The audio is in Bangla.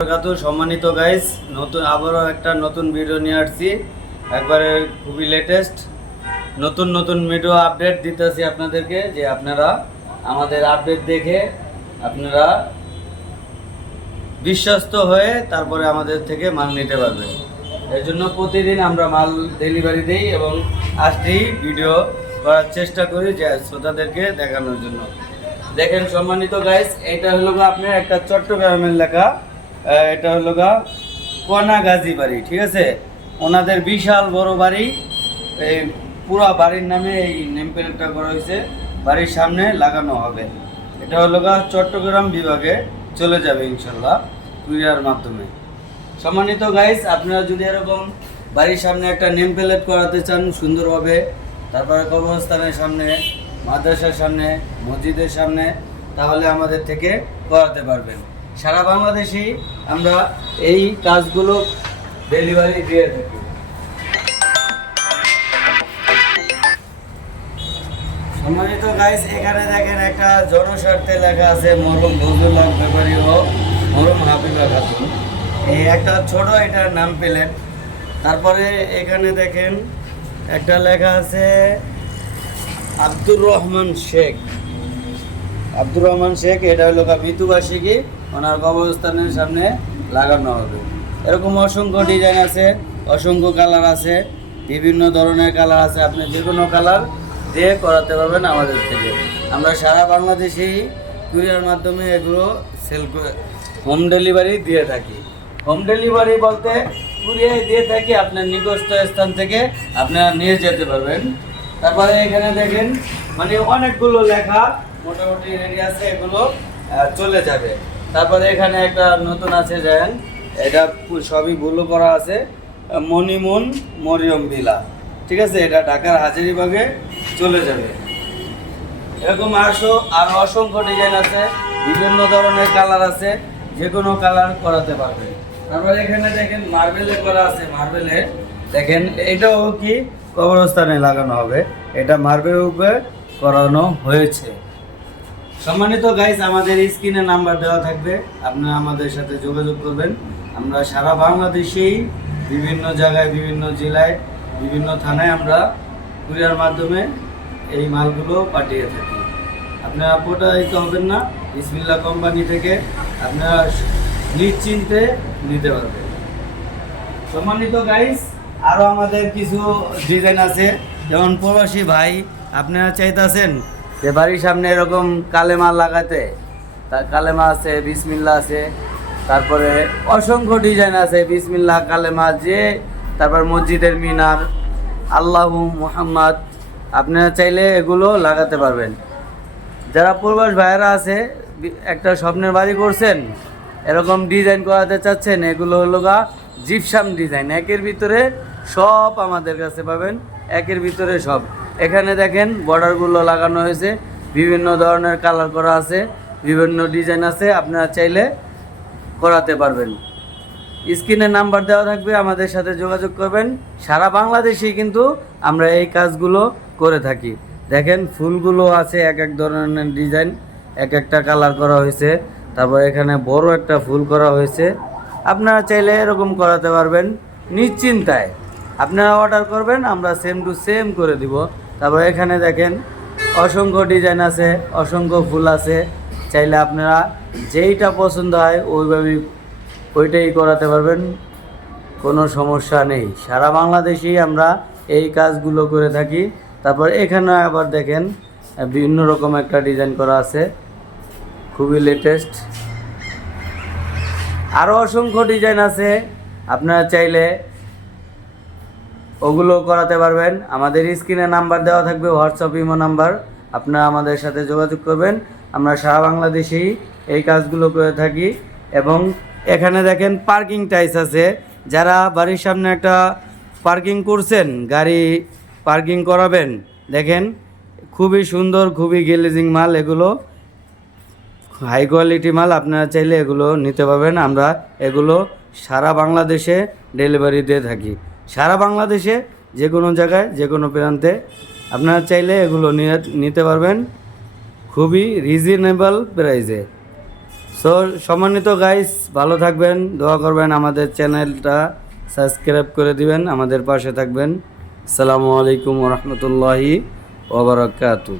সম্মানিত গাইস, নতুন আবারও একটা নতুন ভিডিও নিয়ে আসছি। একবারে খুবই লেটেস্ট নতুন ভিডিও আপডেট দিতেছি আপনাদেরকে, যে আপনারা আমাদের আপডেট দেখে আপনারা বিশ্বস্ত হয়ে তারপরে আমাদের থেকে মাল নিতে পারবেন। এর জন্য প্রতিদিন আমরা মাল ডেলিভারি দিই এবং আজটি ভিডিও করার চেষ্টা করি যে শ্রোতাদেরকে দেখানোর জন্য। দেখেন সম্মানিত গাইস, এটা হলো আপনার একটা চট্টগ্রামের লেখা, এটা হলো কনা গাজী বাড়ি, ঠিক আছে। ওনাদের বিশাল বড় বাড়ি, এই পুরো বাড়ির নামে এই নেম প্লেটটা করা হয়েছে, বাড়ির সামনে লাগানো হবে। এটা হলো চট্টগ্রাম বিভাগে চলে যাবে ইনশাল্লাহ কুরিয়ার মাধ্যমে। সম্মানিত গাইস, আপনারা যদি এরকম বাড়ির সামনে একটা নেম প্লেট করাতে চান সুন্দরভাবে, তারপরে কবরস্থানের সামনে, মাদ্রাসার সামনে, মসজিদের সামনে, তাহলে আমাদের থেকে করাতে পারবেন। সারা বাংলাদেশেই আমরা এই কাজগুলো ডেলিভারি দিয়ে থাকি। সম্মানিত গাইস, এখানে দেখেন একটা জনস্বার্থে লেখা আছে মরহুম ফজলুল হক ব্যাপারী ও মরহুম হাবিবা খাতুন, এই একটা ছোট এটার নাম পেলেন। তারপরে এখানে দেখেন একটা লেখা আছে আব্দুর রহমান শেখ, এটা হলো মৃত্যুবার্ষিকী, ওনার কবরস্থানের সামনে লাগানো হবে। এরকম অসংখ্য ডিজাইন আছে, অসংখ্য কালার আছে, বিভিন্ন ধরনের কালার আছে, আপনি যে কোনো কালার দিয়ে করাতে পারবেন আমাদের থেকে। আমরা সারা বাংলাদেশেই কুরিয়ার মাধ্যমে এগুলো সেল করে হোম ডেলিভারি দিয়ে থাকি। হোম ডেলিভারি বলতে কুরিয়ার দিয়ে থাকি, আপনার নিকটস্থ স্থান থেকে আপনারা নিয়ে যেতে পারবেন। তারপরে এখানে দেখেন মানে অনেকগুলো লেখা মোটামুটি রেডি আছে, এগুলো চলে যাবে। তারপরে এখানে একটা নতুন আছে, দেখেন এটা সবই ব্লু করা আছে, মনিমুন মরিয়ম বিলা, ঠিক আছে। এটা ঢাকার হাজারীবাগে চলে যাবে। এরকম আরো অসংখ্য ডিজাইন আছে, বিভিন্ন ধরনের কালার আছে, যে কোনো কালার করাতে পারবে। তারপরে এখানে দেখেন মার্বেলে করা আছে, মার্বেলে দেখেন এটাও কি কবরস্থানে লাগানো হবে, এটা মার্বেলের উপরে করানো হয়েছে। সম্মানিত গাইস, আমাদের স্ক্রিনে নাম্বার দেওয়া থাকবে, আপনারা আমাদের সাথে যোগাযোগ করবেন। আমরা সারা বাংলাদেশেই বিভিন্ন জায়গায়, বিভিন্ন জেলায়, বিভিন্ন থানায় আমরা কুরিয়ার মাধ্যমে এই মালগুলো পাঠিয়ে থাকি। আপনারা প্রতারিত হবেন না, বিসমিল্লাহ কোম্পানি থেকে আপনারা নিশ্চিন্তে নিতে পারবেন। সম্মানিত গাইস, আরও আমাদের কিছু ডিজাইন আছে, যেমন প্রবাসী ভাই আপনারা চাইতেছেন যে বাড়ির সামনে এরকম কালেমা লাগাতে, তার কালেমা আছে, বিসমিল্লাহ আছে, তারপরে অসংখ্য ডিজাইন আছে, বিসমিল্লাহ কালেমা, যে তারপর মসজিদের মিনার, আল্লাহু মুহাম্মদ, আপনারা চাইলে এগুলো লাগাতে পারবেন। যারা প্রবাস ভাইয়েরা আছে, একটা স্বপ্নের বাড়ি করছেন, এরকম ডিজাইন করাতে চাচ্ছেন, এগুলো হলো জিপসাম ডিজাইন, একের ভিতরে সব আমাদের কাছে পাবেন, একের ভিতরে সব। এখানে দেখেন বর্ডারগুলো লাগানো হয়েছে, বিভিন্ন ধরনের কালার করা আছে, বিভিন্ন ডিজাইন আছে, আপনারা চাইলে করাতে পারবেন। স্ক্রিনে নাম্বার দেওয়া থাকবে, আমাদের সাথে যোগাযোগ করবেন। সারা বাংলাদেশেই কিন্তু আমরা এই কাজগুলো করে থাকি। দেখেন ফুলগুলো আছে, এক এক ধরনের ডিজাইন, এক একটা কালার করা হয়েছে, তারপর এখানে বড় একটা ফুল করা হয়েছে। আপনারা চাইলে এরকম করাতে পারবেন নিশ্চিন্তায়। আপনারা অর্ডার করবেন, আমরা সেম টু সেম করে দিব। তারপর এখানে দেখেন অসংখ্য ডিজাইন আছে, অসংখ্য ফুল আছে, চাইলে আপনারা যেইটা পছন্দ হয় ওইটাই করাতে পারবেন, কোনো সমস্যা নেই। সারা বাংলাদেশেই আমরা এই কাজগুলো করে থাকি। তারপর এখানে আবার দেখেন বিভিন্ন রকম একটা ডিজাইন করা আছে, খুবই লেটেস্ট। আরও অসংখ্য ডিজাইন আছে, আপনারা চাইলে ওগুলো করাতে পারবেন। আমাদের স্ক্রিনে নাম্বার দেওয়া থাকবে, হোয়াটসঅ্যাপ ইমো নাম্বার, আপনারা আমাদের সাথে যোগাযোগ করবেন। আমরা সারা বাংলাদেশেই এই কাজগুলো করে থাকি। এবং এখানে দেখেন পার্কিং টাইলস আছে, যারা বাড়ির সামনে একটা পার্কিং করছেন, গাড়ি পার্কিং করাবেন, দেখেন খুবই সুন্দর, খুবই গ্লেজিং মাল, এগুলো হাই কোয়ালিটি মাল, আপনারা চাইলে এগুলো নিতে পারবেন। আমরা এগুলো সারা বাংলাদেশে ডেলিভারি দিয়ে থাকি, সারা বাংলাদেশে যে কোনো জায়গায়, যে কোনো প্রান্তে আপনারা চাইলে এগুলো নিতে পারবেন খুবই রিজনেবল প্রাইসে। সো সম্মানিত গাইস, ভালো থাকবেন, দোয়া করবেন, আমাদের চ্যানেলটা সাবস্ক্রাইব করে দিবেন, আমাদের পাশে থাকবেন। আসসালামু আলাইকুম ওয়া রাহমাতুল্লাহি ওয়া বারাকাতুহু।